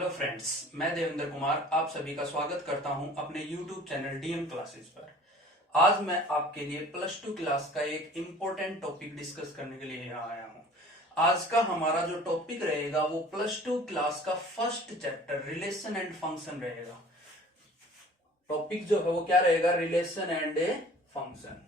Hello friends, मैं देवेंद्र कुमार आप सभी का स्वागत करता हूं अपने YouTube चैनल डीएम क्लासेस पर। आज मैं आपके लिए प्लस टू क्लास का एक इम्पोर्टेंट टॉपिक डिस्कस करने के लिए यहाँ आया हूं। आज का हमारा जो टॉपिक रहेगा वो प्लस टू क्लास का first chapter relation and function रहेगा। टॉपिक जो है वो क्या रहेगा? Relation and function.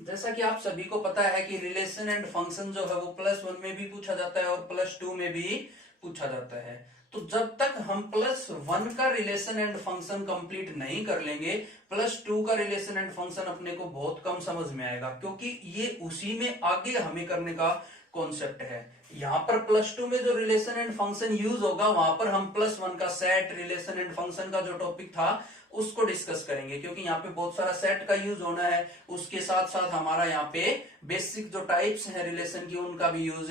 जैसा कि आप सभी को पता है कि रिलेशन एंड फंक्शन जो है वो प्लस वन में भी पूछा जाता है और प्लस टू में भी पूछा जाता है। तो जब तक हम प्लस वन का रिलेशन एंड फंक्शन कंप्लीट नहीं कर लेंगे, प्लस टू का रिलेशन एंड फंक्शन अपने को बहुत कम समझ में आएगा, क्योंकि ये उसी में आगे हमें करने का कॉन्सेप्ट है। यहाँ पर प्लस टू में जो रिलेशन एंड फंक्शन यूज होगा, वहां पर हम प्लस वन का सेट रिलेशन एंड फंक्शन का जो टॉपिक था उसको डिस्कस करेंगे, क्योंकि यहाँ पे बहुत सारा सेट का यूज होना है। उसके साथ साथ हमारा यहाँ पे बेसिक जो टाइप्स हैं रिलेशन की उनका भी यूज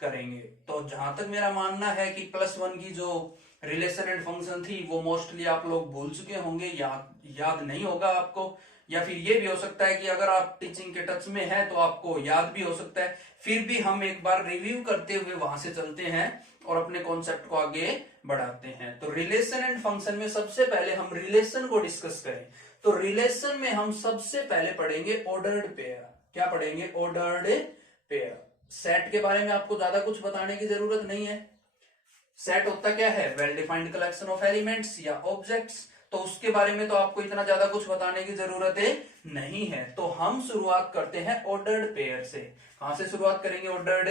करेंगे। तो जहां तक मेरा मानना है कि प्लस वन की जो रिलेशन एंड फंक्शन थी वो मोस्टली आप लोग भूल चुके होंगे, याद नहीं होगा आपको, या फिर ये भी हो सकता है कि अगर आप टीचिंग के टच में हैं तो आपको याद भी हो सकता है। फिर भी हम एक बार रिव्यू करते हुए वहां से चलते हैं और अपने कॉन्सेप्ट को आगे बढ़ाते हैं। तो रिलेशन एंड फंक्शन में सबसे पहले हम रिलेशन को डिस्कस करें तो रिलेशन में हम सबसे पहले पढ़ेंगे ऑर्डर्ड पेयर। क्या पढ़ेंगे? Ordered pair. सेट के बारे में आपको ज्यादा कुछ बताने की जरूरत नहीं है। सेट होता क्या है? Well defined collection of elements या ऑब्जेक्ट्स। तो उसके बारे में तो आपको इतना ज्यादा कुछ बताने की जरूरत नहीं है। तो हम शुरुआत करते हैं ऑर्डर्ड पेयर से। कहां से शुरुआत करेंगे? ऑर्डर्ड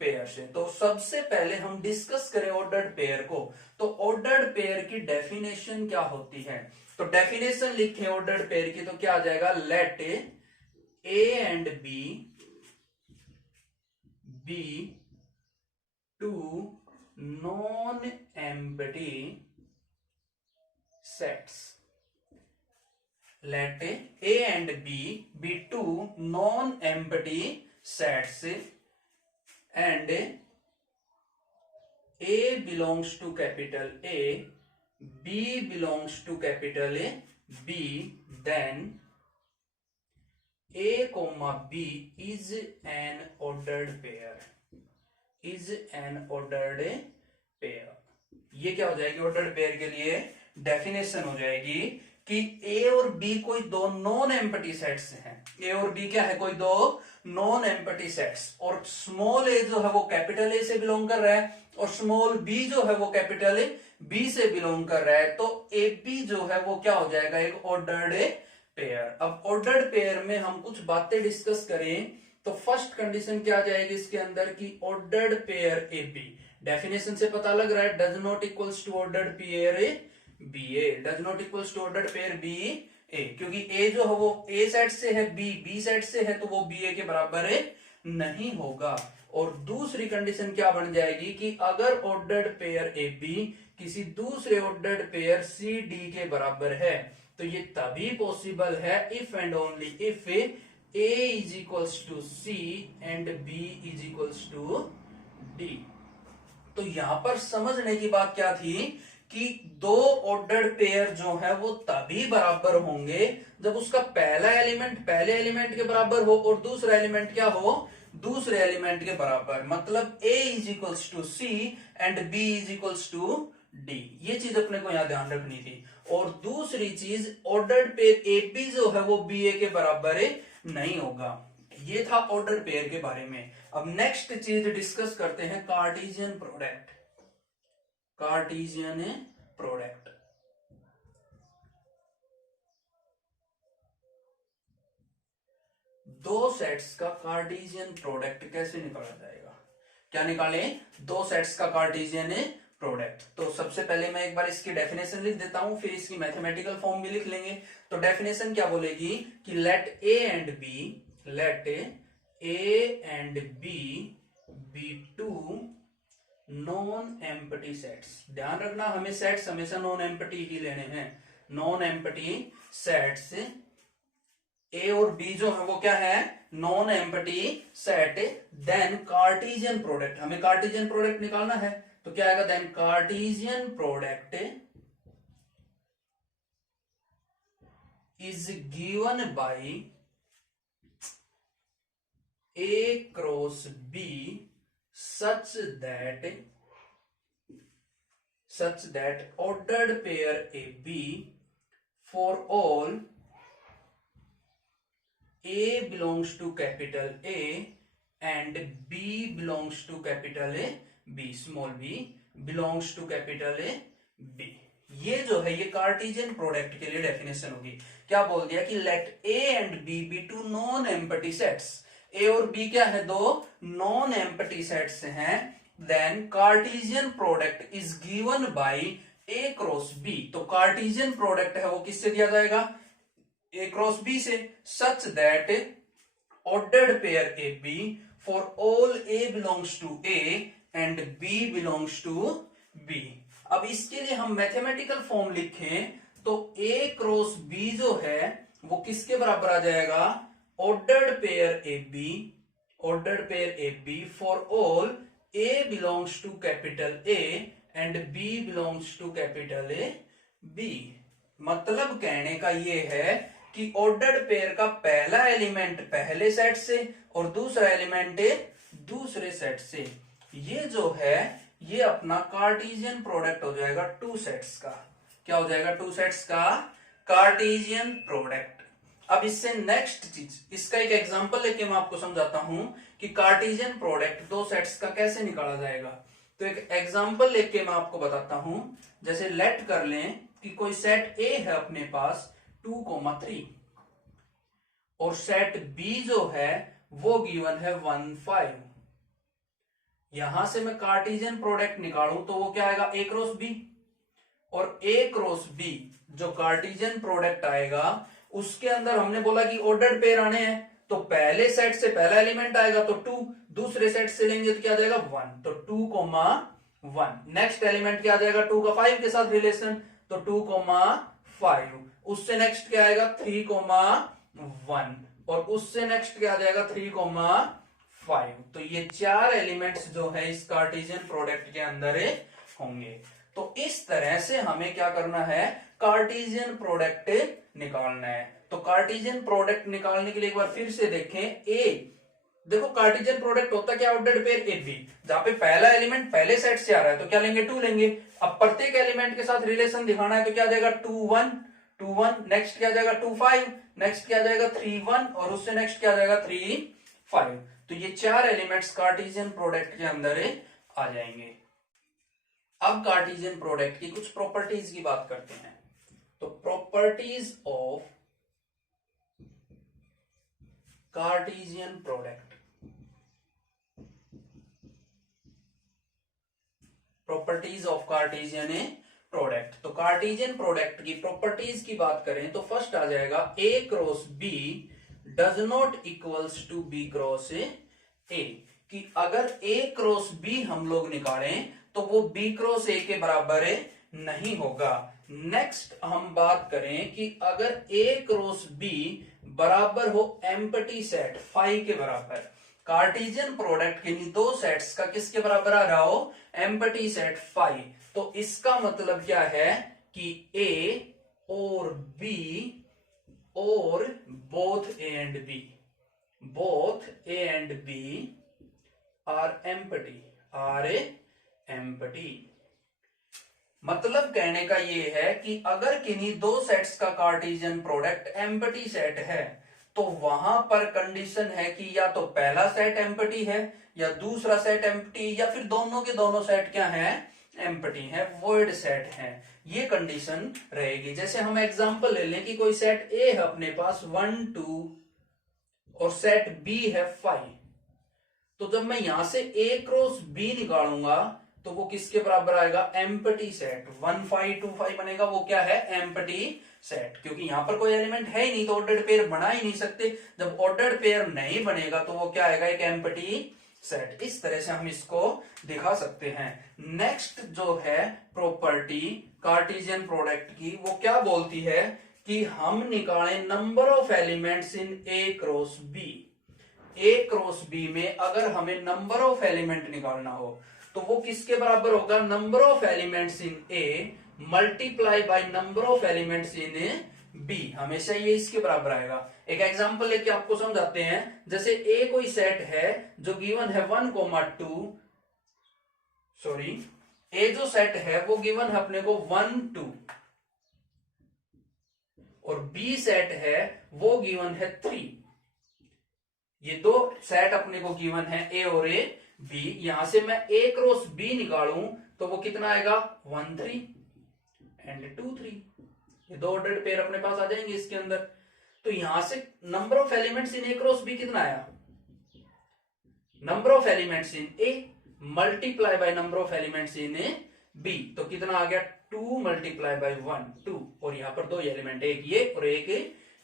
पेयर से। तो सबसे पहले हम डिस्कस करें ऑर्डर्ड पेयर को। तो ऑर्डर्ड पेयर की डेफिनेशन क्या होती है? तो डेफिनेशन लिखे ऑर्डर्ड पेयर की तो क्या आ जाएगा? Let A and B two non-empty sets. Let A and B be two non-empty sets and A belongs to capital A, B belongs to capital B, then A comma B is an ordered pair. Is an ordered pair. ये क्या हो जाएगी? Ordered pair के लिए definition हो जाएगी कि ए और बी कोई दो नॉन एम्प्टी सेट्स हैं। ए और बी क्या है? कोई दो नॉन एम्प्टी सेट्स। और स्मॉल ए जो है वो कैपिटल ए से बिलोंग कर रहा है और स्मॉल बी जो है वो कैपिटल बी से बिलोंग कर रहा है। तो ए बी जो है वो क्या हो जाएगा? एक ऑर्डर्ड पेयर। अब ऑर्डर्ड पेयर में हम कुछ बातें डिस्कस करें तो फर्स्ट कंडीशन क्या आ जाएगी इसके अंदर की? Ordered pair A B. Definition से पता लग रहा है does not equals to ordered pair A B A. Does not equals to ordered pair B A, क्योंकि ए जो है वो ए सेट से है, बी सेट से है, तो वो बी ए के बराबर नहीं होगा। और दूसरी कंडीशन क्या बन जाएगी कि अगर ऑर्डर्ड पेयर ए बी किसी दूसरे ऑर्डर्ड पेयर सी डी के बराबर है तो ये तभी पॉसिबल है if and only if A is equals to C and B is equals to D। तो यहां पर समझने की बात क्या थी कि दो ऑर्डर्ड पेयर जो है वो तभी बराबर होंगे जब उसका पहला एलिमेंट पहले एलिमेंट के बराबर हो और दूसरा एलिमेंट क्या हो? दूसरे एलिमेंट के बराबर। मतलब A is equals to C and B is equals to D। ये चीज अपने को यहां ध्यान रखनी थी। और दूसरी चीज, ऑर्डर्ड पेयर ए बी जो है वो बी ए के बराबर नहीं होगा। ये था ऑर्डर पेयर के बारे में। अब नेक्स्ट चीज डिस्कस करते हैं कार्टेशियन प्रोडक्ट। Cartesian product. दो सेट्स का कार्टेशियन प्रोडक्ट कैसे निकाला जाएगा? क्या निकालें? दो सेट्स का कार्टेशियन प्रोडक्ट। तो सबसे पहले मैं एक बार इसकी डेफिनेशन लिख देता हूं, फिर इसकी मैथमेटिकल फॉर्म भी लिख लेंगे। तो डेफिनेशन क्या बोलेगी कि let A and B be to non empty sets. ध्यान रखना, हमें सेट्स हमेशा नॉन एम्प्टी ही लेने हैं। Non empty sets. ए और बी जो है वो क्या है? Non empty set. Then Cartesian product, हमें कार्टेशियन प्रोडक्ट निकालना है तो क्या आएगा? Then Cartesian product is given by A cross B such that ordered pair AB for all A belongs to capital A and B belongs to capital A, B small b belongs to capital A, B। ये जो है ये Cartesian product के लिए definition होगी। क्या बोल दिया कि let A and B be to non empty sets. A और B क्या है, दो नॉन एम्प्टी सेट्स हैं। Then Cartesian product is given by A cross B। तो कार्टेशियन प्रोडक्ट है वो किससे दिया जाएगा, A क्रॉस B से। Such that ordered pair AB for all A belongs to A and B belongs to B। अब इसके लिए हम मैथमेटिकल फॉर्म लिखें तो A क्रॉस B जो है वो किसके बराबर आ जाएगा, ordered pair AB for all A belongs to capital A and B belongs to capital A, B। मतलब कहने का ये है कि ऑर्डर्ड पेयर का पहला एलिमेंट पहले सेट से और दूसरा एलिमेंट दूसरे सेट से। ये जो है ये अपना कार्टेशियन प्रोडक्ट हो जाएगा टू सेट्स का। क्या हो जाएगा, टू सेट्स का कार्टेशियन प्रोडक्ट। अब इससे नेक्स्ट चीज, इसका एक एग्जांपल लेके मैं आपको समझाता हूं कि कार्टेशियन प्रोडक्ट दो सेट्स का कैसे निकाला जाएगा। तो एक एग्जांपल लेके मैं आपको बताता हूं। जैसे लेट कर लें कि कोई सेट ए है अपने पास 2,3 और सेट बी जो है वो गिवन है 1,5। यहां से मैं कार्टेशियन प्रोडक्ट निकालूं तो वो क्या आएगा, ए क्रॉस बी। और ए क्रॉस बी जो कार्टेशियन प्रोडक्ट आएगा उसके अंदर हमने बोला कि ऑर्डर्ड पेयर आने हैं, तो पहले सेट से पहला एलिमेंट आएगा तो 2, दूसरे सेट से लेंगे तो क्या आ जाएगा 1, तो 2,1। नेक्स्ट एलिमेंट क्या आ जाएगा 2 का 5 के साथ रिलेशन, तो 2,5। उससे नेक्स्ट क्या आएगा 3,1 और उससे नेक्स्ट क्या आ जाएगा 3,5। तो ये चार एलिमेंट्स जो है इस कार्टेशियन प्रोडक्ट के अंदर होंगे। तो इस तरह से हमें क्या करना है, कार्टेशियन प्रोडक्ट निकालना है। तो कार्टेशियन प्रोडक्ट निकालने के लिए एक बार फिर से देखें। ए देखो कार्टेशियन प्रोडक्ट होता क्या, ऑर्डर्ड पेयर ए बी, जहां पे पहला एलिमेंट पहले सेट से आ रहा है तो क्या लेंगे 2 लेंगे। अब प्रत्येक एलिमेंट के साथ रिलेशन दिखाना है तो क्या आ जाएगा 2,1, नेक्स्ट क्या आ जाएगा 2,5, नेक्स्ट क्या आ जाएगा 3,1 और उससे नेक्स्ट क्या आ जाएगा 3,5। तो ये चार एलिमेंट्स कार्टेशियन प्रोडक्ट के अंदर आ जाएंगे। अब कार्टेशियन प्रोडक्ट की कुछ प्रॉपर्टीज की बात करते हैं। तो properties of Cartesian product, properties of Cartesian product. तो कार्टेशियन प्रोडक्ट की प्रॉपर्टीज की बात करें तो फर्स्ट आ जाएगा A cross B does not equals to B cross A, कि अगर A क्रॉस B हम लोग निकालें तो वो B क्रॉस A के बराबर नहीं होगा। नेक्स्ट हम बात करें कि अगर A क्रॉस B बराबर हो एम्प्टी सेट फाई के बराबर, कार्टेशियन प्रोडक्ट के दो सेट्स का किसके बराबर आ रहा हो, एम्प्टी सेट फाई, तो इसका मतलब क्या है कि A और B और both A and B are empty. मतलब कहने का ये है कि अगर किन्हीं दो सेट्स का कार्टेशियन प्रोडक्ट एम्प्टी सेट है तो वहां पर कंडीशन है कि या तो पहला सेट एम्प्टी है या दूसरा सेट एम्प्टी या फिर दोनों के दोनों सेट क्या है, एम्प्टी है, वॉइड सेट है। ये कंडीशन रहेगी। जैसे हम एग्जांपल ले लें कि कोई सेट ए है अपने पास 1, 2 और सेट बी है 5, तो जब मैं यहां से ए क्रॉस बी निकालूंगा तो वो किसके बराबर आएगा, एम्प्टी सेट। 1, 5, 2, 5 बनेगा, वो क्या है, एम्प्टी सेट, क्योंकि यहां पर कोई एलिमेंट है ही नहीं तो ऑर्डर्ड पेयर बना ही नहीं सकते। जब ऑर्डर्ड पेयर नहीं बनेगा तो वो क्या आएगा, एक एम्प्टी सेट। इस तरह से हम इसको दिखा सकते हैं। नेक्स्ट जो है प्रॉपर्टी कार्टेशियन प्रोडक्ट की, वो क्या बोलती है कि हम निकालें number of elements in A cross B. A cross B में अगर हमें नंबर ऑफ एलिमेंट निकालना हो तो वो किसके बराबर होगा, number of elements in A multiply by number of elements in B, हमेशा ये इसके बराबर आएगा। एक एग्जांपल लेके आपको समझाते हैं। जैसे ए कोई सेट है जो गिवन है 1,2, सॉरी, ए जो सेट है वो गिवन है अपने को 1 2, और बी सेट है वो गिवन है 3। ये दो सेट अपने को गिवन है, ए और ए बी। यहां से मैं ए क्रॉस बी निकालूं तो वो कितना आएगा 1 3 एंड 2 3। ये दो ऑर्डर्ड पेयर अपने पास आ जाएंगे इसके अंदर। तो यहां से number of elements in A cross B कितना आया, number of elements in A multiply by number of elements in A B, तो कितना आ गया 2 मल्टीप्लाई बाय 1 2, और यहां पर दो एलिमेंट, एक ये और एक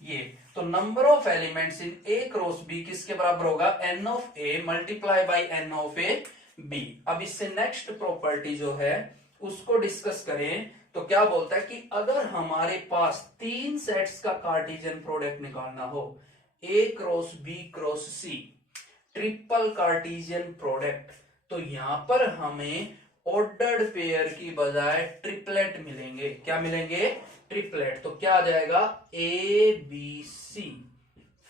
ये। तो number of elements in A cross B किसके बराबर होगा, n of A multiply by n of A B. अब इससे नेक्स्ट प्रॉपर्टी जो है उसको डिस्कस करें तो क्या बोलता है कि अगर हमारे पास तीन सेट्स का कार्टेशियन प्रोडक्ट निकालना हो, ए क्रॉस बी क्रॉस सी, ट्रिपल कार्टेशियन प्रोडक्ट, तो यहां पर हमें ऑर्डर्ड पेयर की बजाय ट्रिपलेट मिलेंगे। क्या मिलेंगे, ट्रिपलेट। तो क्या आ जाएगा, A B C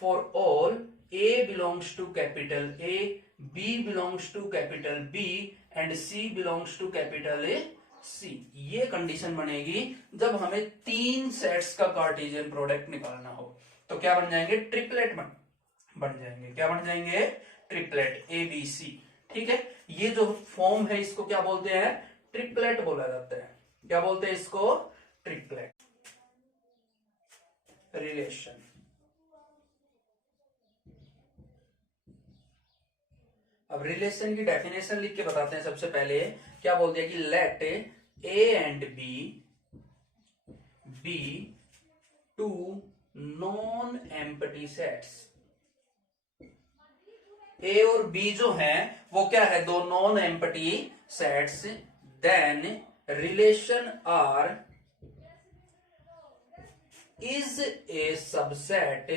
for all A belongs to capital A, B belongs to capital B and C belongs to capital A C. ये कंडीशन बनेगी जब हमें तीन सेट्स का कार्टेशियन प्रोडक्ट निकालना हो। तो क्या बन जाएंगे, ट्रिपलेट बन जाएंगे। क्या बन जाएंगे, ट्रिपलेट, ए बी सी। ठीक है, ये जो फॉर्म है इसको क्या बोलते हैं, ट्रिपलेट बोला जाता है। क्या बोलते हैं इसको, ट्रिपलेट रिलेशन। अब रिलेशन की डेफिनेशन लिख के बताते हैं। सबसे पहले क्या बोलते हैं कि let A and B to non empty sets. A और बी जो है वो क्या है, दो non empty sets. Then relation R is a subset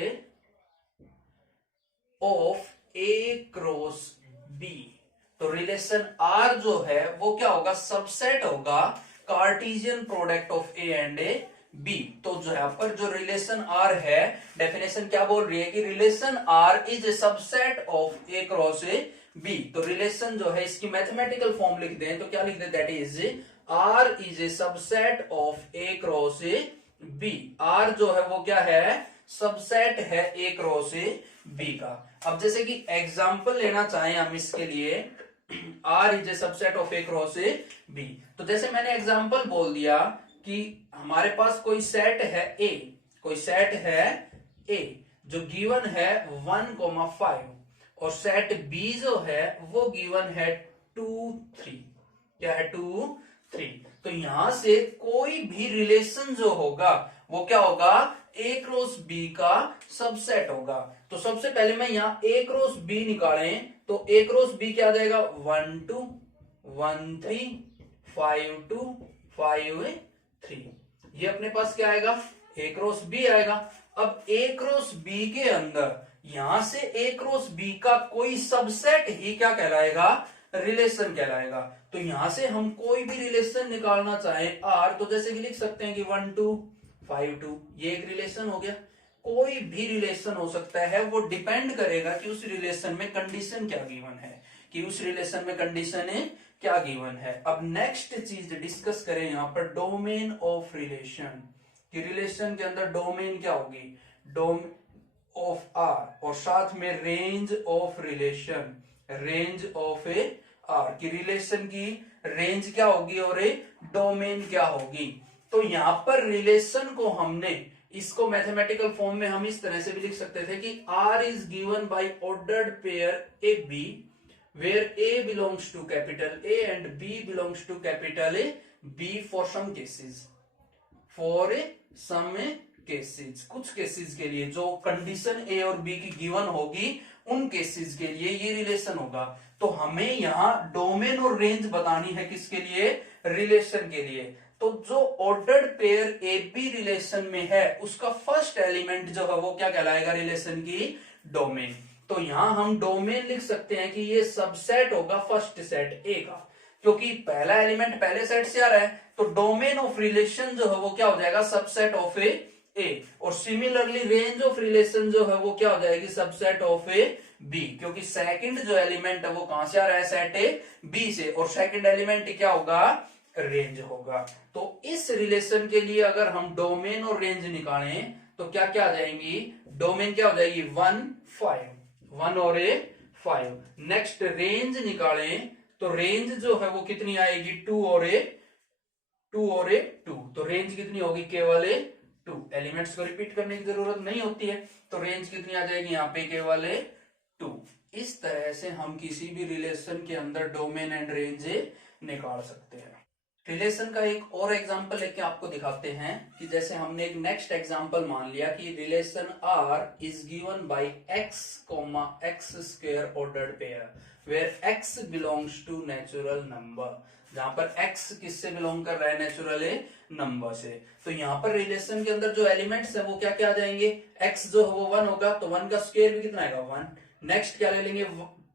of A cross B. तो रिलेशन आर जो है वो क्या होगा, सबसेट होगा Cartesian product of A and A B. तो जो यहां पर जो रिलेशन आर है, डेफिनेशन क्या बोल रही है कि relation R is a subset of A cross A B. तो रिलेशन जो है इसकी मैथमेटिकल फॉर्म लिख दें तो क्या लिख दें, that is R is a subset of A cross A B. R जो है वो क्या है, सबसेट है ए क्रॉस ए बी का। अब जैसे कि एग्जांपल लेना चाहें हम इसके लिए, R is a subset of A cross A B. तो जैसे मैंने एग्जांपल बोल दिया कि हमारे पास कोई सेट है ए, कोई सेट है ए जो गिवन है 1,5, और सेट बी जो है वो गिवन है 2 3। क्या है, 2 3। तो यहां से कोई भी रिलेशन जो होगा वो क्या होगा, ए क्रॉस बी का सबसेट होगा। तो सबसे पहले मैं यहां ए क्रॉस बी निकालें तो ए क्रॉस बी क्या आ जाएगा, 1 2 1 3 5 2 5 3। ये अपने पास क्या आएगा, ए क्रॉस बी आएगा। अब ए क्रॉस बी के अंदर यहां से ए क्रॉस बी का कोई सबसेट ही क्या कहलाएगा, रिलेशन कहलाएगा। तो यहां से हम कोई भी रिलेशन निकालना चाहें आर, तो जैसे कि लिख सकते हैं कि 1 2 5 2, ये एक रिलेशन हो गया। कोई भी रिलेशन हो सकता है, वो डिपेंड करेगा कि उस रिलेशन में कंडीशन क्या गिवन है, कि उस रिलेशन में कंडीशन क्या गिवन है। अब नेक्स्ट चीज डिस्कस करें यहां पर, डोमेन ऑफ रिलेशन। कि रिलेशन के अंदर डोमेन क्या होगी, डोमेन ऑफ आर, और साथ में range of relation, range of A R. की रिलेशन की रेंज क्या होगी और ए डोमेन क्या होगी। तो यहां पर रिलेशन को हमने इसको मैथमेटिकल फॉर्म में हम इस तरह से भी लिख सकते थे कि R is given by ordered pair A B where A belongs to capital A and B belongs to capital A B for some cases, for some cases, कुछ केसेस के लिए जो कंडीशन A और B की given होगी उन cases के लिए ये रिलेशन होगा। तो हमें यहाँ डोमेन और रेंज बतानी है किसके लिए, रिलेशन के लिए। तो जो ordered pair A B relation में है उसका फर्स्ट एलिमेंट जो है वो क्या कहलाएगा, रिलेशन की डोमेन। तो यहां हम डोमेन लिख सकते हैं कि ये सबसेट होगा फर्स्ट सेट ए का, क्योंकि पहला एलिमेंट पहले सेट से आ रहा है। तो डोमेन ऑफ रिलेशन जो है वो क्या हो जाएगा, सबसेट ऑफ ए ए, और सिमिलरली रेंज ऑफ रिलेशन जो है वो क्या हो जाएगी, सबसेट ऑफ ए बी, क्योंकि सेकंड जो एलिमेंट है वो कहां से आ रहा है, सेट ए बी से, और सेकंड एलिमेंट क्या होगा, रेंज होगा। तो इस रिलेशन के लिए अगर हम डोमेन और रेंज निकालें तो क्या क्या आ जाएंगी, डोमेन क्या हो जाएगी 1 5, 1 और ए 5। नेक्स्ट रेंज निकालें तो रेंज जो है वो कितनी आएगी, 2 और ए 2। तो रेंज कितनी होगी, केवल ए 2। एलिमेंट्स को रिपीट करने की जरूरत नहीं होती है, तो रेंज कितनी आ जाएगी यहाँ पे, केवल ए 2। इस तरह से हम किसी भी रिलेशन के अंदर डोमेन एंड रेंज निकाल सकते हैं। रिलेशन का एक और एग्जांपल लेके आपको दिखाते हैं कि जैसे हमने एक नेक्स्ट एग्जांपल मान लिया कि relation R is given by x, x square ordered pair where x belongs to natural number, जहां पर x किससे बिलोंग कर रहा है, नेचुरल नंबर से। तो यहाँ पर रिलेशन के अंदर जो एलिमेंट्स है वो क्या क्या आ जाएंगे, x जो है वो 1 होगा, तो 1 का स्क्वायर भी कितना आएगा 1। नेक्स्ट क्या ले लेंगे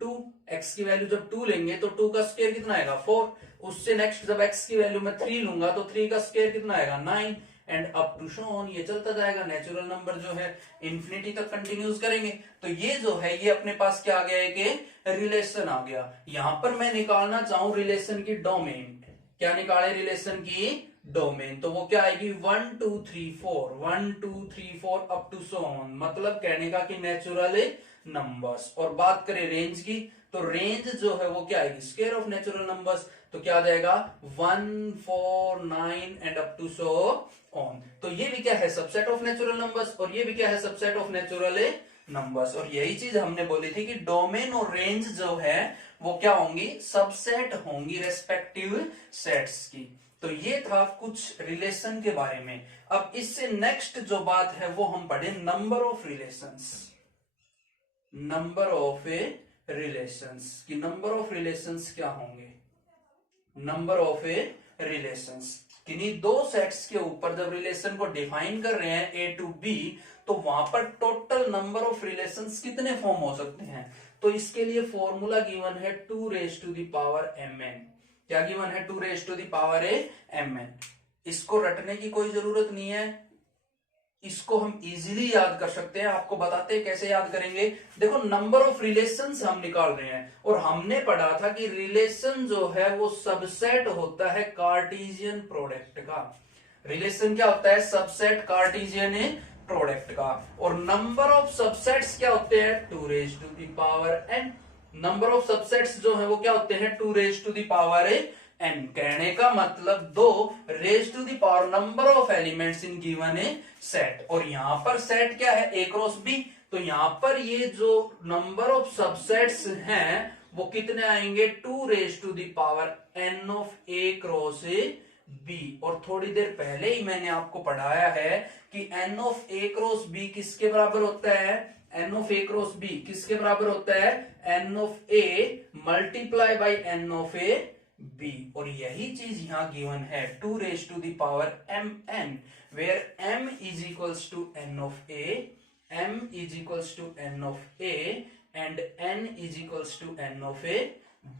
2, x की वैल्यू जब 2 लेंगे तो 2 का स्क्वायर कितना आएगा 4। उससे नेक्स्ट जब x की वैल्यू में 3 लूंगा तो 3 का स्क्वायर कितना आएगा 9, and up to so on, ये चलता जाएगा। नेचुरल नंबर जो है इंफिनिटी तक कंटिन्यूस करेंगे। तो ये जो है ये अपने पास क्या आ गया, एक रिलेशन आ गया। यहां पर मैं निकालना चाहूं रिलेशन की डोमेन, क्या निकाले रिलेशन की डोमेन, तो वो क्या आएगी 1 2 3 4, 1 2 3 4 अप टू सो ऑन, मतलब कहने का कि नेचुरल नंबर्स। और बात करें रेंज की तो रेंज जो है वो क्या आएगी, स्क्वायर ऑफ नेचुरल नंबर्स, तो क्या आ जाएगा 1 4 9 and up to so on. तो ये भी क्या है, सबसेट ऑफ नेचुरल नंबर्स, और ये भी क्या है, सबसेट ऑफ नेचुरल नंबर्स। और यही चीज हमने बोली थी कि डोमेन और रेंज जो है वो क्या होंगी, सबसेट होंगी रेस्पेक्टिव सेट्स की। तो ये था कुछ रिलेशन के बारे में। अब इससे नेक्स्ट जो बात है वो हम पढ़े number of relations, number of relations की नंबर ऑफ रिलेशंस क्या होंगे, नंबर ऑफ रिलेशंस किन्हीं दो सेट्स के ऊपर जब रिलेशन को डिफाइन कर रहे हैं ए टू बी, तो वहां पर टोटल नंबर ऑफ रिलेशंस कितने फॉर्म हो सकते हैं। तो इसके लिए फॉर्मूला गिवन है 2 raise to the power mn। क्या गिवन है, 2 raise to the power mn। इसको रटने की कोई जरूरत नहीं है, इसको हम इजीली याद कर सकते हैं। आपको बताते हैं कैसे याद करेंगे। देखो नंबर ऑफ रिलेशंस हम निकाल रहे हैं, और हमने पढ़ा था कि रिलेशन जो है वो सबसेट होता है कार्टेशियन प्रोडक्ट का। रिलेशन क्या होता है, सबसेट कार्टेशियन प्रोडक्ट का। और नंबर ऑफ सबसेट्स क्या होते हैं, 2 raise to the power n। Number of subsets जो है वो क्या होते हैं, 2 raise to the power n। कहने का मतलब 2 raise to the power number of elements in given a set. और यहां पर सेट क्या है, a क्रॉस b। तो यहां पर ये जो नंबर ऑफ सबसेट्स हैं वो कितने आएंगे, 2 raise to the power n of a cross b। और थोड़ी देर पहले ही मैंने आपको पढ़ाया है कि n of a cross b किसके बराबर होता है, n of a cross b किसके बराबर होता है, n of a multiply by n of a b। और यही चीज यहां गिवन है 2 raise to the power mn, where m is equals to n of a, m is equals to n of a and n is equals to n of a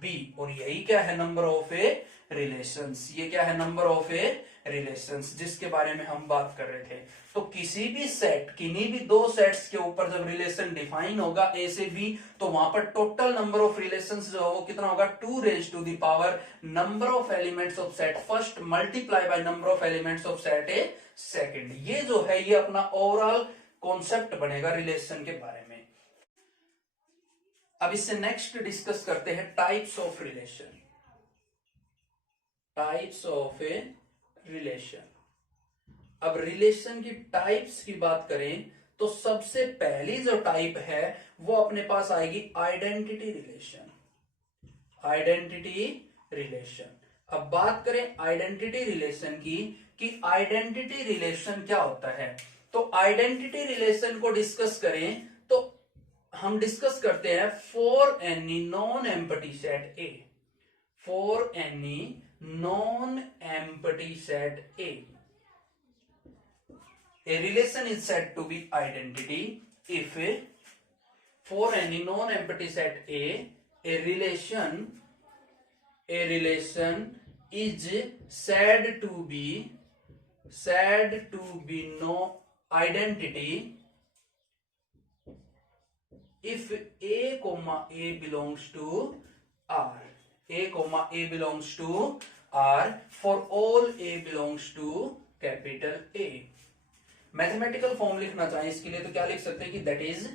b। और यही क्या है, number of A relations. ये क्या है, number of A relations, जिसके बारे में हम बात कर रहे थे। तो किसी भी सेट, किन्हीं भी दो सेट्स के ऊपर जब रिलेशन डिफाइन होगा ए से बी, तो वहां पर टोटल नंबर ऑफ रिलेशंस जो है वो कितना होगा, 2 raise to the power number of elements of set first multiply by number of elements of set A second. ये जो है ये अपना ओवरऑल कॉन्सेप्ट बनेगा रिलेशन के बारे में। अब इससे नेक्स्ट डिस्कस करते हैं types of relation, types of a relation. अब रिलेशन की टाइप्स की बात करें तो सबसे पहली जो टाइप है वो अपने पास आएगी आइडेंटिटी रिलेशन, आइडेंटिटी रिलेशन। अब बात करें आइडेंटिटी रिलेशन की कि आइडेंटिटी रिलेशन क्या होता है। तो आइडेंटिटी रिलेशन को डिस्कस करें तो हम डिस्कस करते हैं for any non empty set A, for any non empty set A, a relation is said to be identity if for any non-empty set a relation is said to be no identity if a comma a belongs to R, a comma a belongs to R for all a belongs to capital A। Mathematical form लिखना चाहें इसके लिए तो क्या लिख सकते हैं कि that is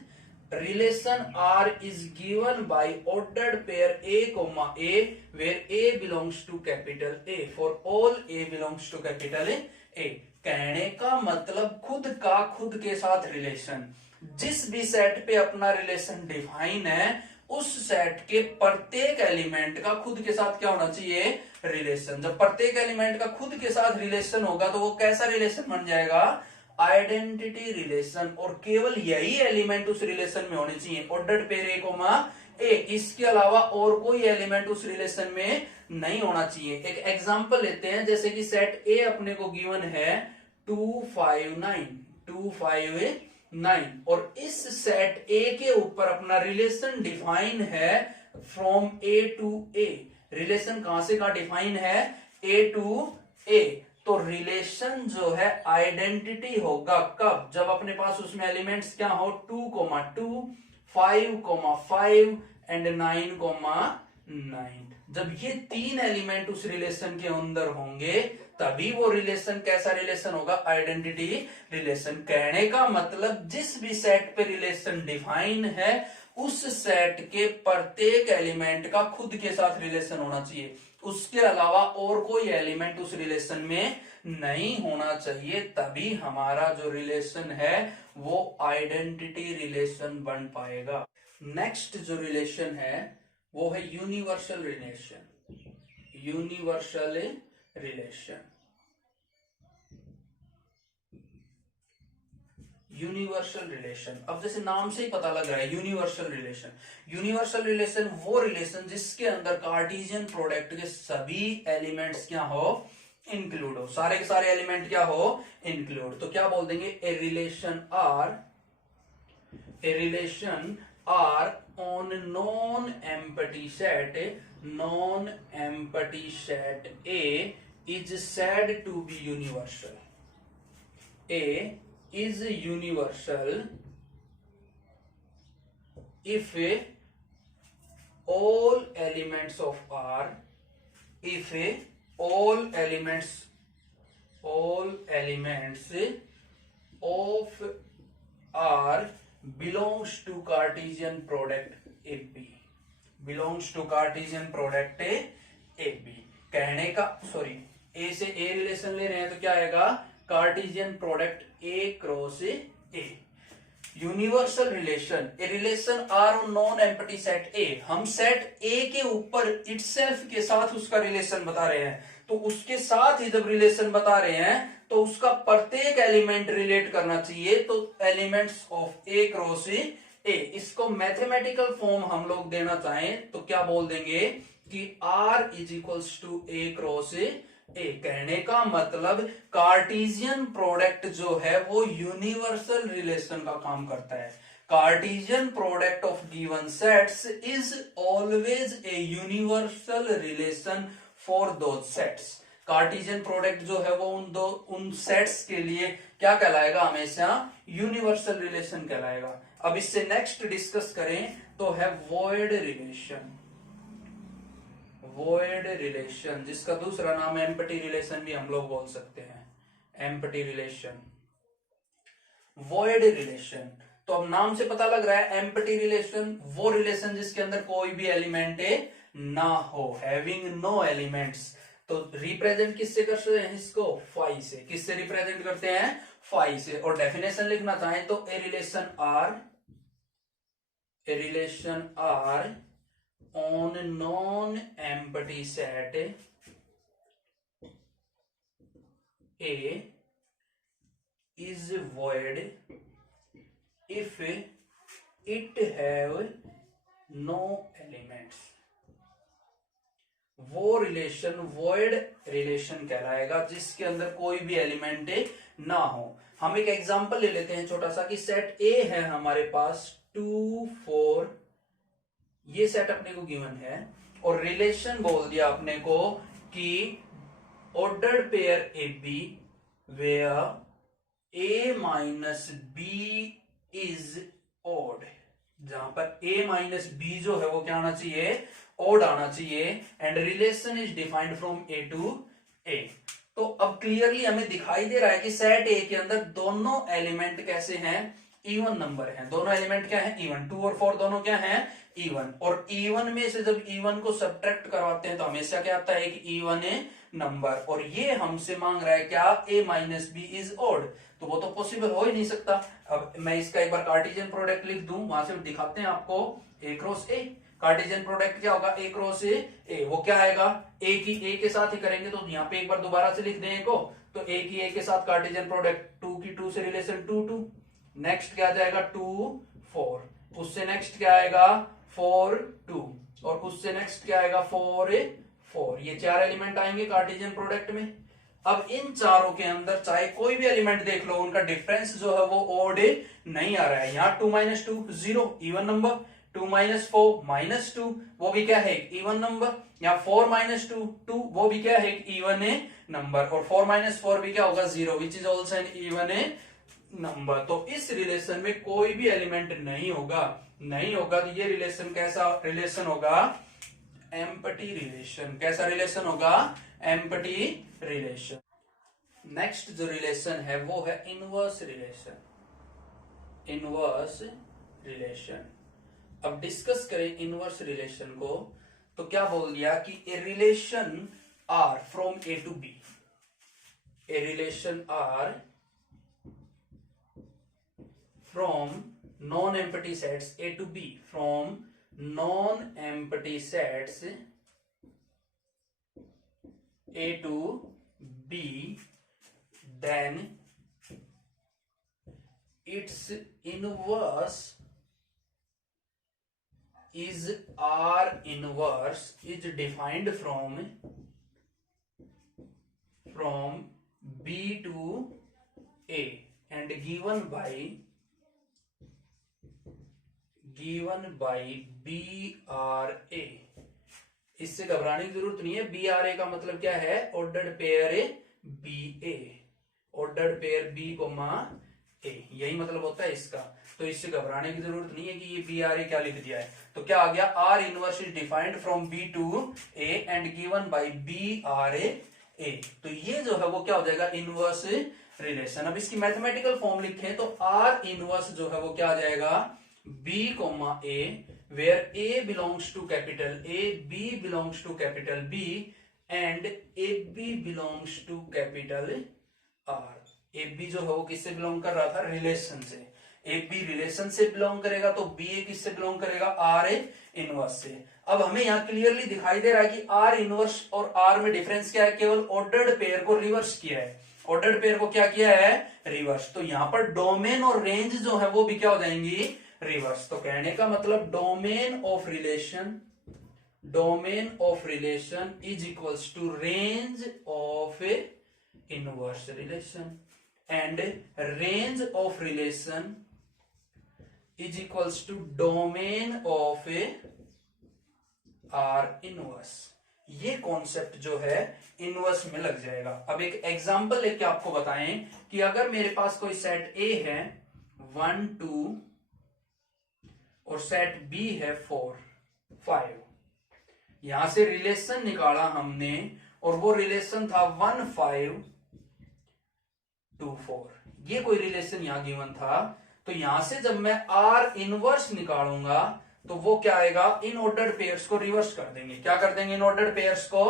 relation R is given by ordered pair A comma A where A belongs to capital A for all A belongs to capital A। कहने का मतलब खुद का खुद के साथ रिलेशन, जिस भी सेट पे अपना रिलेशन डिफाइन है उस सेट के प्रत्येक एलिमेंट का खुद के साथ क्या होना चाहिए, रिलेशन। जब प्रत्येक एलिमेंट का खुद के साथ रिलेशन होगा तो वो कैसा रिलेशन बन जाएगा, आइडेंटिटी रिलेशन। और केवल यही एलिमेंट उस रिलेशन में होने चाहिए, ऑर्डर्ड पेयर ए कोमा ए, इसके अलावा और कोई एलिमेंट उस रिलेशन में नहीं होना चाहिए। एक एग्जांपल लेते हैं, जैसे कि सेट ए अपने को गिवन है 259 और इस सेट ए के ऊपर अपना रिलेशन डिफाइन है from A to A. Relation कहां से कहां डिफाइन है, ए टू ए। तो रिलेशन जो है आइडेंटिटी होगा कब, जब अपने पास उसमें एलिमेंट्स क्या हो 2,2, 5,5 एंड 9,9। जब ये तीन एलिमेंट उस रिलेशन के अंदर होंगे तभी वो रिलेशन कैसा रिलेशन होगा, आइडेंटिटी रिलेशन। कहने का मतलब जिस भी सेट पे रिलेशन डिफाइन है उस सेट के प्रत्येक एलिमेंट का खुद के साथ रिलेशन होना चाहिए, उसके अलावा और कोई एलिमेंट उस रिलेशन में नहीं होना चाहिए, तभी हमारा जो रिलेशन है वो आइडेंटिटी रिलेशन बन पाएगा। नेक्स्ट जो रिलेशन है वो है universal relation. Universal relation, universal relation, अब जैसे नाम से ही पता लग रहा है यूनिवर्सल रिलेशन। यूनिवर्सल रिलेशन वो रिलेशन जिसके अंदर कार्टेशियन प्रोडक्ट के सभी एलिमेंट्स क्या हो, इंक्लूड हो, सारे के सारे एलिमेंट क्या हो, इंक्लूड। तो क्या बोल देंगे, A relation R on non empty set A is said to be universal। A is universal if all elements of R, if all elements of R belongs to Cartesian product AB, belongs to Cartesian product AB। कहने का ए से a relation ले रहे हैं तो क्या आएगा, cartesian product A cross A. Universal relation, a relation R on non empty set A, हम सेट ए के ऊपर इटसेल्फ के साथ उसका रिलेशन बता रहे हैं, तो उसके साथ ही जब रिलेशन बता रहे हैं तो उसका प्रत्येक एलिमेंट रिलेट करना चाहिए, तो एलिमेंट्स ऑफ ए क्रॉस ए। इसको मैथमेटिकल फॉर्म हम लोग देना चाहें तो क्या बोल देंगे कि R is equals to A cross A. कहने का मतलब कार्टेशियन प्रोडक्ट जो है वो यूनिवर्सल रिलेशन का काम करता है। Cartesian product of given sets is always a universal relation for those sets. Cartesian product जो है वो उन सेट्स के लिए क्या कहलाएगा, हमेशा यूनिवर्सल रिलेशन कहलाएगा। अब इससे नेक्स्ट डिस्कस करें तो है वॉइड रिलेशन। वॉइड रिलेशन जिसका दूसरा नाम एम्प्टी रिलेशन भी हम लोग बोल सकते हैं, एम्प्टी रिलेशन, वॉइड रिलेशन। तो अब नाम से पता लग रहा है एम्प्टी रिलेशन वो रिलेशन जिसके अंदर कोई भी एलिमेंट ना हो, हैविंग नो एलिमेंट्स। तो रिप्रेजेंट किससे करते हैं इसको, फाई से। किससे रिप्रेजेंट करते हैं, फाई से। और डेफिनेशन लिखना चाहें तो A relation R on non-empty set A is void if it have no elements। वो रिलेशन वॉइड रिलेशन कहलाएगा जिसके अंदर कोई भी एलिमेंट ना हो। हम एक एग्जांपल ले लेते हैं छोटा सा कि सेट ए है हमारे पास 2, 4, ये सेट अपने को गिवन है और रिलेशन बोल दिया अपने को कि ordered pair A B where A minus B is odd, जहां पर ए माइनस बी जो है वो क्या आना चाहिए, ओड आना चाहिए, and relation is defined from A to A. तो अब क्लियरली हमें दिखाई दे रहा है कि सेट ए के अंदर दोनों एलिमेंट कैसे हैं, इवन नंबर हैं। दोनों एलिमेंट क्या है, इवन। 2 और 4 दोनों क्या हैं, इवन। और इवन में से जब इवन को सब्ट्रैक्ट करवाते हैं तो हमेशा क्या आता है कि इवन है नंबर, और ये हमसे मांग रहा है क्या, a minus B is odd. तो वो तो पॉसिबल हो ही नहीं सकता। अब मैं इसका एक बार कार्टेशियन प्रोडक्ट लिख दूं, वहां से दिखाते हैं आपको। a cross a, Cartesian product क्या होगा, a क्रॉस a, वो क्या आएगा, a की a के साथ ही करेंगे। तो यहाँ पे एक बार दोबारा से लिख दें a को, तो a की a के साथ कार्टेशियन प्रोडक्ट, 2 की 2 से रिलेशन 2 2, नेक्स्ट क्या आ जाएगा 2 4, उससे नेक्स्ट क्या आएगा 4 2, और उससे नेक्स्ट क्या आएगा 4 4। ये 4 एलिमेंट आएंगे कार्टेशियन प्रोडक्ट में। अब इन चारों के अंदर चाहे कोई भी एलिमेंट देख लो, उनका डिफरेंस जो है वो ओड नहीं आ रहा है। यहाँ 2 minus 2 0, even number. 2 minus 4 minus 2, वो भी क्या है, इवन नंबर। यहाँ 4 माइनस 2 2, वो भी क्या है, इवन नंबर। और 4 माइनस 4 भी क्या होगा 0, which is also an even number. तो इस रिलेशन में कोई भी एलिमेंट नहीं होगा, नहीं होगा। तो ये रिलेशन कैसा रिलेशन होगा, एम्प्टी रिलेशन। कैसा रिलेशन होगा, एम्प्टी रिलेशन। नेक्स्ट जो रिलेशन है वो है इनवर्स रिलेशन। इनवर्स रिलेशन, अब डिस्कस करें इनवर्स रिलेशन को, तो क्या बोल दिया कि A relation R from A to B, A relation R from non-empty sets A to B, from non-empty sets A to B, then its inverse is R inverse is defined from B to A and given by BRA। इससे घबराने की जरूरत नहीं है। BRA का मतलब क्या है, ordered pair BA, ordered pair B, A, यही मतलब होता है इसका। तो इससे घबराने की जरूरत नहीं है कि ये BRA क्या लिख दिया है। तो क्या आ गया, R inverse is defined from B to A and given by BRA। तो ये जो है वो क्या हो जाएगा, इनवर्स रिलेशन। अब इसकी मैथमेटिकल फॉर्म लिखें तो R इनवर्स जो है वो क्या आ जाएगा, B, A, where A belongs to capital A, B belongs to capital B, and AB belongs to capital R। AB जो है वो किससे बिलोंग कर रहा था, रिलेशन से। AB रिलेशन से बिलोंग करेगा तो BA किससे बिलोंग करेगा, R इनवर्स से। अब हमें यहाँ क्लियरली दिखाई दे रहा है कि R इनवर्स और R में डिफरेंस क्या है, केवल ऑर्डर्ड पेयर को रिवर्स किया है। ऑर्डर्ड पेयर को क्या किया है, रिवर्स। तो यहाँ पर डोमेन और रेंज जो है वो भी क्या हो जाएंगी, रिवर्स। तो कहने का मतलब domain of relation is equals to range of inverse relation, and range of relation is equals to domain of R inverse. ये कॉन्सेप्ट जो है इनवर्स में लग जाएगा। अब एक एग्जांपल लेके आपको बताएं कि अगर मेरे पास कोई सेट ए है 1 2 और सेट बी है 4 5, यहां से रिलेशन निकाला हमने और वो रिलेशन था 1 5 2 4, ये कोई रिलेशन यहां गिवन था। तो यहां से जब मैं आर इनवर्स निकालूंगा तो वो क्या आएगा, इन ऑर्डर्ड पेयर्स को रिवर्स कर देंगे। क्या कर देंगे, इन ऑर्डर्ड पेयर्स को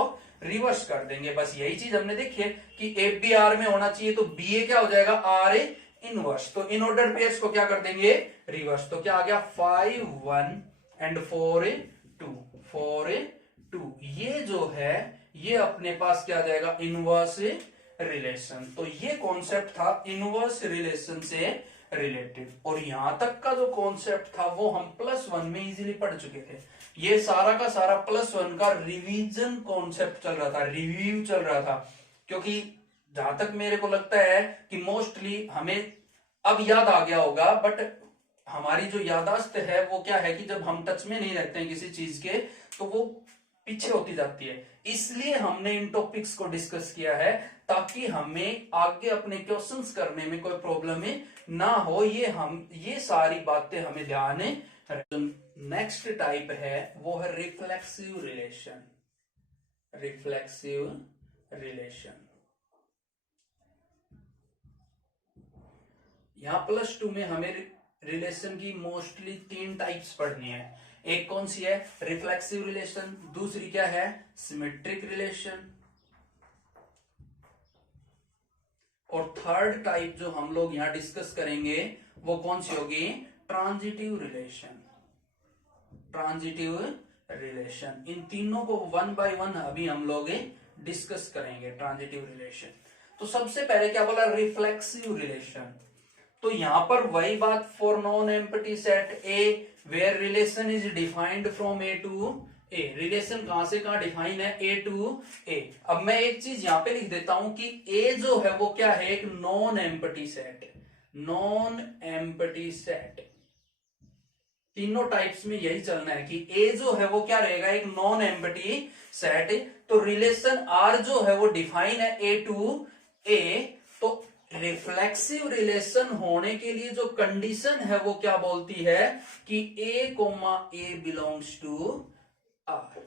रिवर्स कर देंगे। बस यही चीज हमने देखी है कि एफ बी आर में होना चाहिए, तो बी ए क्या हो जाएगा, आर ए इनवर्स। तो इन ऑर्डर पेयर्स को क्या कर देंगे, रिवर्स। तो क्या आ गया 5 1 एंड 4 2 4 2। ये जो है ये अपने पास क्या आ जाएगा, इनवर्स रिलेशन। तो ये कॉन्सेप्ट था इनवर्स रिलेशन से रिलेटेड। और यहां तक का जो कॉन्सेप्ट था वो हम +1 में इजीली पढ़ चुके थे। ये सारा का सारा +1 का रिवीजन कॉन्सेप्ट चल रहा था, रिव्यू चल रहा था। क्योंकि जहां तक मेरे को लगता है कि मोस्टली हमें अब याद आ गया होगा, बट हमारी जो यादाश्त है वो क्या है कि जब हम टच में नहीं रहते हैं किसी चीज के तो वो पीछे होती जाती है। इसलिए हमने इन टॉपिक्स को डिस्कस किया है ताकि हमें आगे अपने क्वेश्चंस करने में कोई प्रॉब्लम ना हो। ये सारी बातें हमें ध्यान नेक्स्ट टाइप है वो है रिफ्लेक्सिव रिलेशन। रिफ्लेक्सिव रिलेशन यहां +2 में हमें रिलेशन की मोस्टली 3 टाइप्स पढ़नी है। एक कौन सी है? Reflexive relation. दूसरी क्या है? Symmetric relation. और थर्ड टाइप जो हम लोग यहां डिस्कस करेंगे वो कौन सी होगी? Transitive relation. Transitive relation. इन तीनों को 1 बाय 1 अभी हम लोग डिस्कस करेंगे। ट्रांजिटिव रिलेशन तो सबसे पहले क्या बोला? Reflexive relation. तो यहां पर वही बात, for non empty set A where relation is defined from A to A. Relation कहां से कहां डिफाइन है? A to A. अब मैं एक चीज यहां पे लिख देता हूं कि ए जो है वो क्या है? एक non empty set. Non empty set. तीनों टाइप्स में यही चलना है कि ए जो है वो क्या रहेगा? एक नॉन एम्प्टी सेट। तो रिलेशन आर जो है वो डिफाइन है ए टू ए। तो रिफ्लेक्सिव रिलेशन होने के लिए जो कंडीशन है वो क्या बोलती है? कि A comma A belongs to R.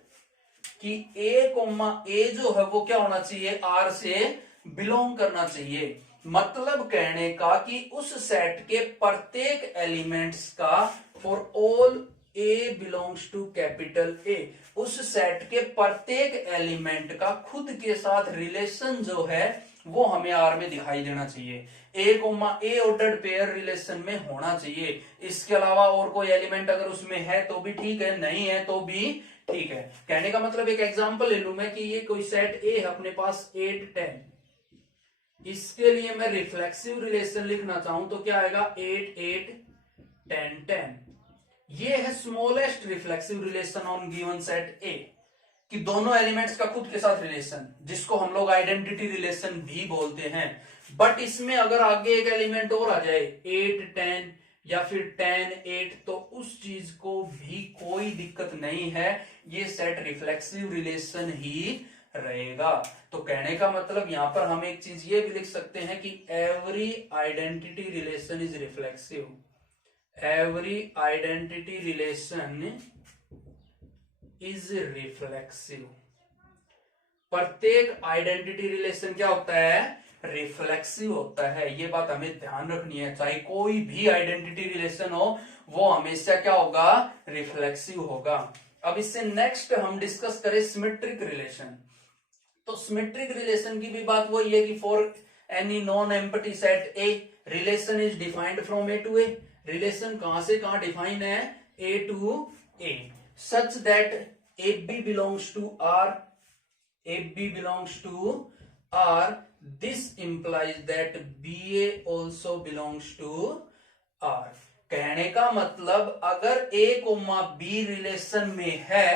कि ए कोमा ए जो है वो क्या होना चाहिए? आर से बिलोंग करना चाहिए। मतलब कहने का कि उस सेट के प्रत्येक एलिमेंट्स का for all A belongs to capital A, उस सेट के प्रत्येक एलिमेंट का खुद के साथ रिलेशन जो है वो हमें आर में दिखाई देना चाहिए। ए कोमा ए ऑर्डर्ड पेयर रिलेशन में होना चाहिए। इसके अलावा और कोई एलिमेंट अगर उसमें है तो भी ठीक है, नहीं है तो भी ठीक है। कहने का मतलब एक एग्जांपल ले लूं मैं कि ये कोई सेट ए है अपने पास 8 10। इसके लिए मैं रिफ्लेक्सिव रिलेशन लिखना चाहूं तो क्या आएगा? 8 8 10 10। ये है smallest reflexive relation on given set ए, कि दोनों एलिमेंट्स का खुद के साथ रिलेशन, जिसको हम लोग आइडेंटिटी रिलेशन भी बोलते हैं। बट इसमें अगर आगे एक एलिमेंट और आ जाए 8 10 या फिर 10 8 तो उस चीज को भी कोई दिक्कत नहीं है, ये सेट रिफ्लेक्सिव रिलेशन ही रहेगा। तो कहने का मतलब यहां पर हम एक चीज ये भी लिख सकते हैं कि every identity relation is reflexive. Every identity relation is reflexive. प्रत्येक आइडेंटिटी रिलेशन क्या होता है? रिफ्लेक्सिव होता है। ये बात हमें ध्यान रखनी है। चाहे कोई भी आइडेंटिटी रिलेशन हो वो हमेशा क्या होगा? रिफ्लेक्सिव होगा। अब इससे नेक्स्ट हम डिस्कस करें सिमेट्रिक रिलेशन। तो सिमेट्रिक रिलेशन की भी बात वही है कि for any non empty set A relation is defined from A to A. Relation कहां से कहां डिफाइन है? A to A. such that AB belongs to R, AB belongs to R, this implies that BA also belongs to R। कहने का मतलब अगर A coma B relation में है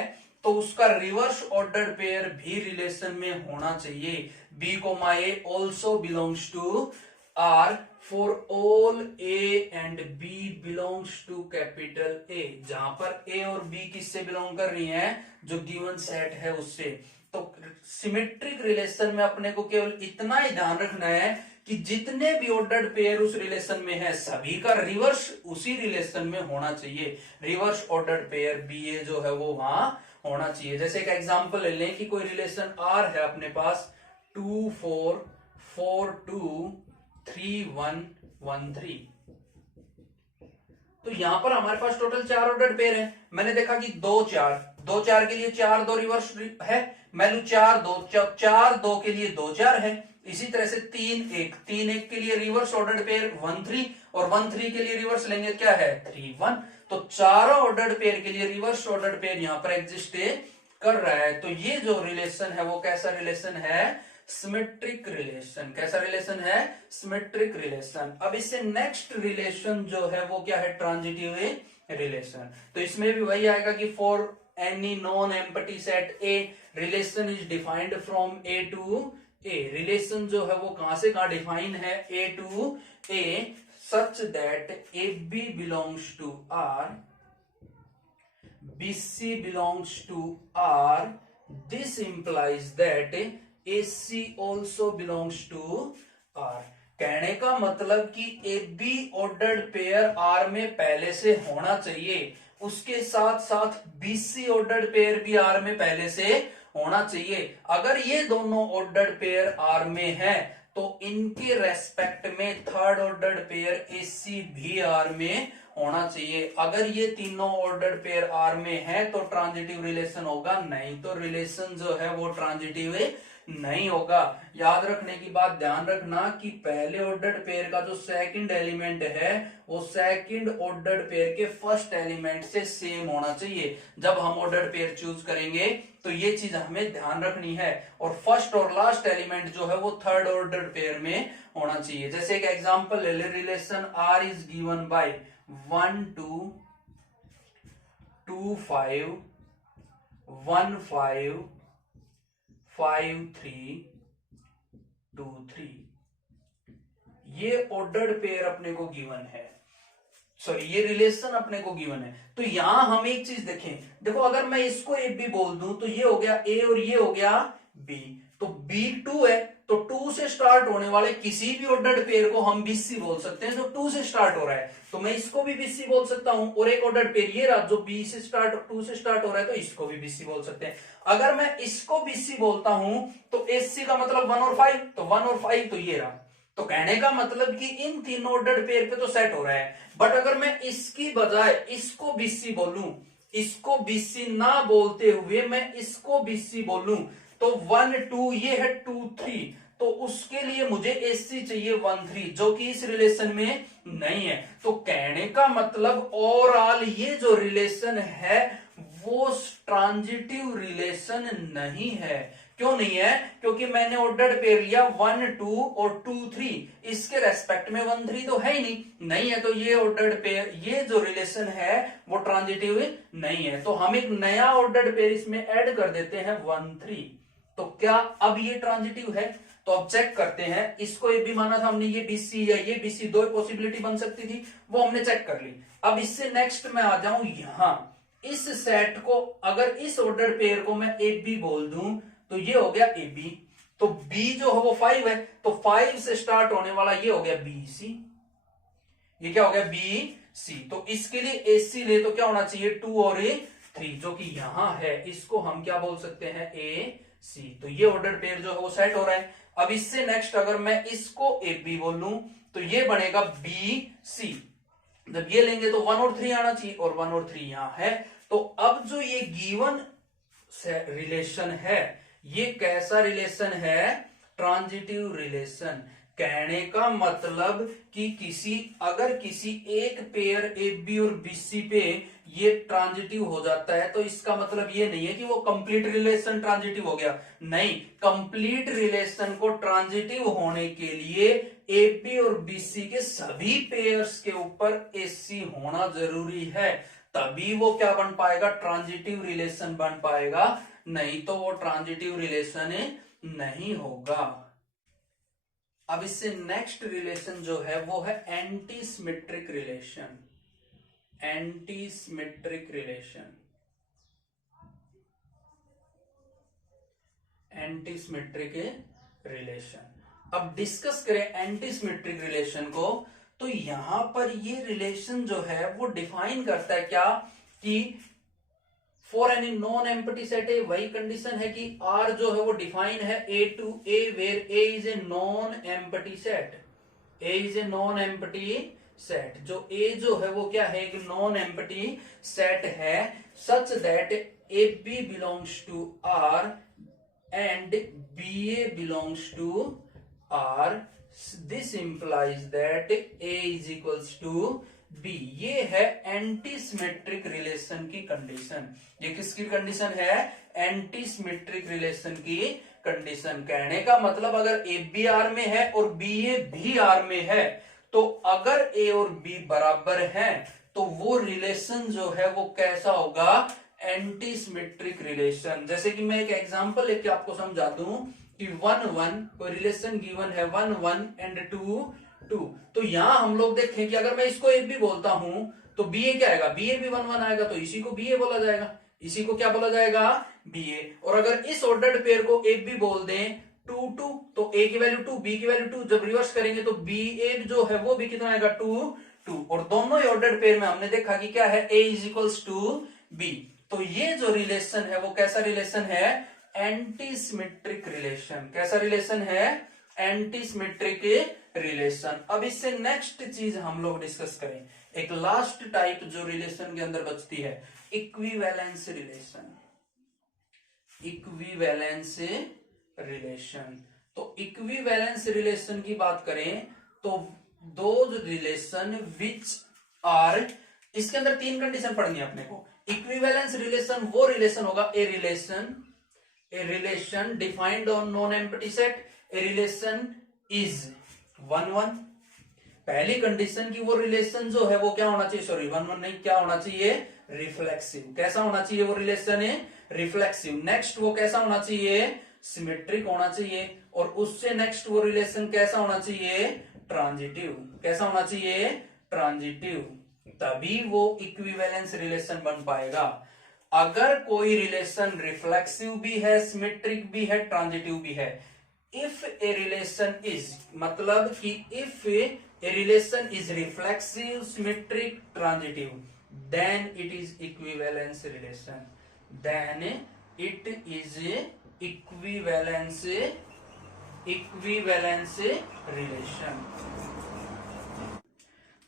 तो उसका रिवर्स ऑर्डर पेयर भी रिलेशन में होना चाहिए। B comma A also belongs to R for all A and B belongs to capital A। जहां पर A और B किससे बिलोंग कर रही हैं? जो गिवन सेट है उससे। तो सिमेट्रिक रिलेशन में अपने को केवल इतना ही ध्यान रखना है कि जितने भी ऑर्डर्ड पेयर उस रिलेशन में है सभी का रिवर्स उसी रिलेशन में होना चाहिए। रिवर्स ऑर्डर्ड पेयर BA जो है वो वहां होना चाहिए। जैसे एक एग्जांपल ले लें कि कोई रिलेशन R है अपने पास 2 4 4 2 3 1 1 3। तो यहां पर हमारे पास टोटल 4 ऑर्डर्ड पेयर है। मैंने देखा कि 2 4 2 4 के लिए 4 2 रिवर्स है। मैं लू 4 2 4 2 के लिए 2 4 है। इसी तरह से 3 1 3 1 के लिए रिवर्स ऑर्डर्ड पेयर 1 3 और 1 3 के लिए रिवर्स लेंगे क्या है? 3 1। तो चारों ऑर्डर्ड पेयर के लिए रिवर्स ऑर्डर्ड पेयर यहां पर एग्जिस्ट कर रहा है। तो ये जो रिलेशन है वो कैसा रिलेशन है? Symmetric relation. कैसा रिलेशन है? Symmetric relation. अब इससे नेक्स्ट रिलेशन जो है वो क्या है? Transitive relation. तो इसमें भी वही आएगा कि for any non empty set A relation is defined from A to A. Relation जो है वो कहां से कहां डिफाइन है? A to A such that A B belongs to R, BC belongs to R this implies that AC also belongs to R। कहने का मतलब कि AB ऑर्डर्ड पेयर R में पहले से होना चाहिए, उसके साथ साथ BC ऑर्डर्ड पेयर भी R में पहले से होना चाहिए। अगर ये दोनों ऑर्डर्ड पेयर R में है तो इनके रेस्पेक्ट में थर्ड ऑर्डर्ड पेयर AC भी R में होना चाहिए। अगर ये तीनों ऑर्डर्ड पेयर R में है तो ट्रांजिटिव रिलेशन होगा, नहीं तो रिलेशन जो है वो ट्रांजिटिव नहीं होगा। याद रखने की बात ध्यान रखना कि पहले ऑर्डर्ड पेयर का जो सेकंड एलिमेंट है वो सेकंड ऑर्डर्ड पेयर के फर्स्ट एलिमेंट से सेम होना चाहिए। जब हम ऑर्डर्ड पेयर चूज करेंगे तो ये चीज हमें ध्यान रखनी है। और फर्स्ट और लास्ट एलिमेंट जो है वो थर्ड ऑर्डर्ड पेयर में होना चाहिए। जैसे एक एग्जांपल ले ले, relation R is given bye 1 2 2 5 1 5 5 3 2 3। ये ऑर्डर्ड पेयर अपने को गिवन है, सॉरी ये रिलेशन अपने को गिवन है। तो यहां हम एक चीज देखें, देखो अगर मैं इसको ए बी बोल दूं तो ये हो गया ए और ये हो गया बी, तो बी 2 है तो 2 से स्टार्ट होने वाले किसी भी ऑर्डर्ड पेयर को हम बीसी बोल सकते हैं जो 2 से स्टार्ट हो रहा है, तो मैं इसको भी बीसी बोल सकता हूं। और एक ऑर्डर्ड पेयर ये रहा जो बी से स्टार्ट 2 से स्टार्ट हो रहा है तो इसको भी बीसी बोल सकते हैं। अगर मैं इसको बीसी बोलता हूं तो एससी का मतलब 1 और 5, तो 1 और 5 तो ये रहा। तो कहने का मतलब कि इन तीनों ऑर्डर्ड पेयर पे तो सेट हो रहा है। बट अगर मैं इसकी बजाय इसको बीसी बोलूं, इसको बीसी ना बोलते हुए मैं इसको बीसी बोलूं तो 1 2 ये है 2 3, तो उसके लिए मुझे एससी चाहिए 1 3 जो कि इस रिलेशन में नहीं है। तो कहने का मतलब ओवरऑल ये जो रिलेशन है वो ट्रांजिटिव रिलेशन नहीं है। क्यों नहीं है? क्योंकि मैंने ऑर्डर्ड पेयर लिया 1 2 और 2 3, इसके रेस्पेक्ट में 1 3 तो है ही नहीं है, तो ये ऑर्डर्ड पेयर, ये जो रिलेशन है वो ट्रांजिटिव नहीं है। तो हम एक नया ऑर्डर्ड पेयर इसमें ऐड कर देते हैं 1 3। तो क्या अब ये ट्रांजिटिव है? तो अब चेक करते हैं। इसको ए बी माना था हमने, ये बीसी या ये बीसी, दो पॉसिबिलिटी बन सकती थी, वो हमने चेक कर ली। अब इससे नेक्स्ट मैं आ जाऊं यहां, इस सेट को अगर इस ऑर्डर पेयर को मैं ए बी बोल दूं तो ये हो गया ए बी, तो बी जो है वो 5 है, तो 5 से स्टार्ट होने वाला ये हो गया बी सी, ये क्या हो गया बी सी। तो इसके लिए ए सी ले तो क्या होना चाहिए 2 और 3, जो कि यहां है, इसको हम क्या बोल सकते हैं ए सी। तो ये ऑर्डर पेयर जो है वो सेट हो रहा है। अब इससे नेक्स्ट अगर मैं इसको ए बी बोल लूं तो ये बनेगा बी सी। जब ये लेंगे तो 1 और 3 आना चाहिए, और 1 और 3 यहां है। तो अब जो ये गिवन रिलेशन है ये कैसा रिलेशन है? Transitive relation. कहने का मतलब कि अगर किसी एक पेयर ए बी और बी सी पे ये ट्रांजिटिव हो जाता है तो इसका मतलब ये नहीं है कि वो कंप्लीट रिलेशन ट्रांजिटिव हो गया। नहीं, कंप्लीट रिलेशन को ट्रांजिटिव होने के लिए ए बी और बी सी के सभी पेयर्स के ऊपर ए सी होना जरूरी है, तभी वो क्या बन पाएगा? ट्रांजिटिव रिलेशन बन पाएगा, नहीं तो वो ट्रांजिटिव रिलेशन नहीं होगा। अब इससे नेक्स्ट रिलेशन जो है वो है anti symmetric relation. Anti symmetric relation, anti symmetric relation. अब डिस्कस करें एंटी सिमेट्रिक रिलेशन को, तो यहां पर ये रिलेशन जो है वो डिफाइन करता है क्या कि for any non empty set है, वही कंडीशन है कि R जो है वो डिफाइन है A to A where A is a non empty set. A is a non empty set, जो A जो है वो क्या है? एक नॉन एम्प्टी सेट है, such that AB belongs to R and BA belongs to R। This implies that A is equals to B। ये है एंटी सिमेट्रिक रिलेशन की कंडीशन। ये किसकी कंडीशन है? एंटी सिमेट्रिक रिलेशन की कंडीशन। कहने का मतलब अगर ए बी आर में है और बी ए भी आर में है, तो अगर ए और बी बराबर हैं तो वो रिलेशन जो है वो कैसा होगा? Anti symmetric relation. जैसे कि मैं एक एग्जांपल लेके आपको समझा दूं कि 1 1 कोई रिलेशन गिवन है 1 1 एंड 2 2, तो यहां हम लोग देखें कि अगर मैं इसको ए बी बोलता हूं तो बी ए क्या आएगा? बी ए भी 1 1 आएगा, तो इसी को बी ए बोला जाएगा। इसी को क्या बोला जाएगा, BA। और अगर इस ऑर्डर्ड पेयर को एक भी बोल दें 2 2, तो A की वैल्यू 2, B की वैल्यू 2, जब रिवर्स करेंगे तो BA जो है वो भी कितना आएगा 2 2। और दोनों ही ऑर्डर्ड पेयर में हमने देखा कि क्या है, A is equals to B। तो ये जो रिलेशन है वो कैसा रिलेशन है, एंटी सिमेट्रिक रिलेशन। कैसा रिलेशन है, एंटी सिमेट्रिक रिलेशन। अब इससे नेक्स्ट चीज हम लोग डिस्कस करें, एक लास्ट टाइप जो रिलेशन के अंदर बचती है, इक्विवेलेंस रिलेशन। इक्विवेलेंस रिलेशन, तो इक्विवेलेंस रिलेशन की बात करें तो दोज रिलेशन विच आर, इसके अंदर 3 कंडीशन पढ़नी है अपने को। इक्विवेलेंस रिलेशन वो रिलेशन होगा, A relation defined on non empty set, A relation is 1 1। पहली कंडीशन की वो रिलेशन जो है वो क्या होना चाहिए, सॉरी 1 1 नहीं, क्या होना चाहिए, रिफ्लेक्सिव। कैसा होना चाहिए वो रिलेशन है, रिफ्लेक्सिव। नेक्स्ट वो कैसा होना चाहिए, सिमेट्रिक होना चाहिए। और उससे नेक्स्ट वो रिलेशन कैसा होना चाहिए, ट्रांजिटिव। कैसा होना चाहिए, ट्रांजिटिव। तभी वो इक्विवेलेंस रिलेशन बन पाएगा। अगर कोई रिलेशन रिफ्लेक्सिव भी है, सिमेट्रिक भी है, ट्रांजिटिव भी है, इफ ए रिलेशन इज, मतलब कि if a relation is reflexive, symmetric, transitive, then it is equivalence relation. Then it is equivalence relation.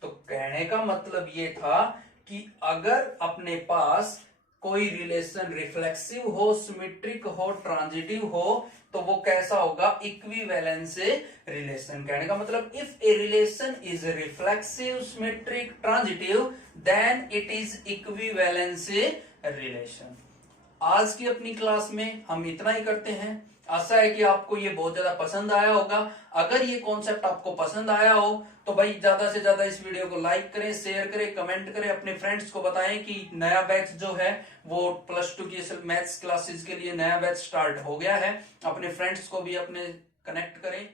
तो कहने का मतलब ये था कि अगर अपने पास कोई रिलेशन रिफ्लेक्सिव हो, सिमेट्रिक हो, ट्रांजिटिव हो, तो वो कैसा होगा, इक्विवेलेंस रिलेशन। कहने का मतलब if a relation is reflexive, symmetric, transitive, then it is equivalence relation. आज की अपनी क्लास में हम इतना ही करते हैं। आशा है कि आपको ये बहुत ज्यादा पसंद आया होगा। अगर ये कॉन्सेप्ट आपको पसंद आया हो तो भाई ज्यादा से ज्यादा इस वीडियो को लाइक करें, शेयर करें, कमेंट करें, अपने फ्रेंड्स को बताएं कि नया बैच जो है वो +2 की मैथ्स क्लासेस के लिए नया बैच स्टार्ट हो गया है। अपने फ्रेंड्स को भी अपने कनेक्ट करें।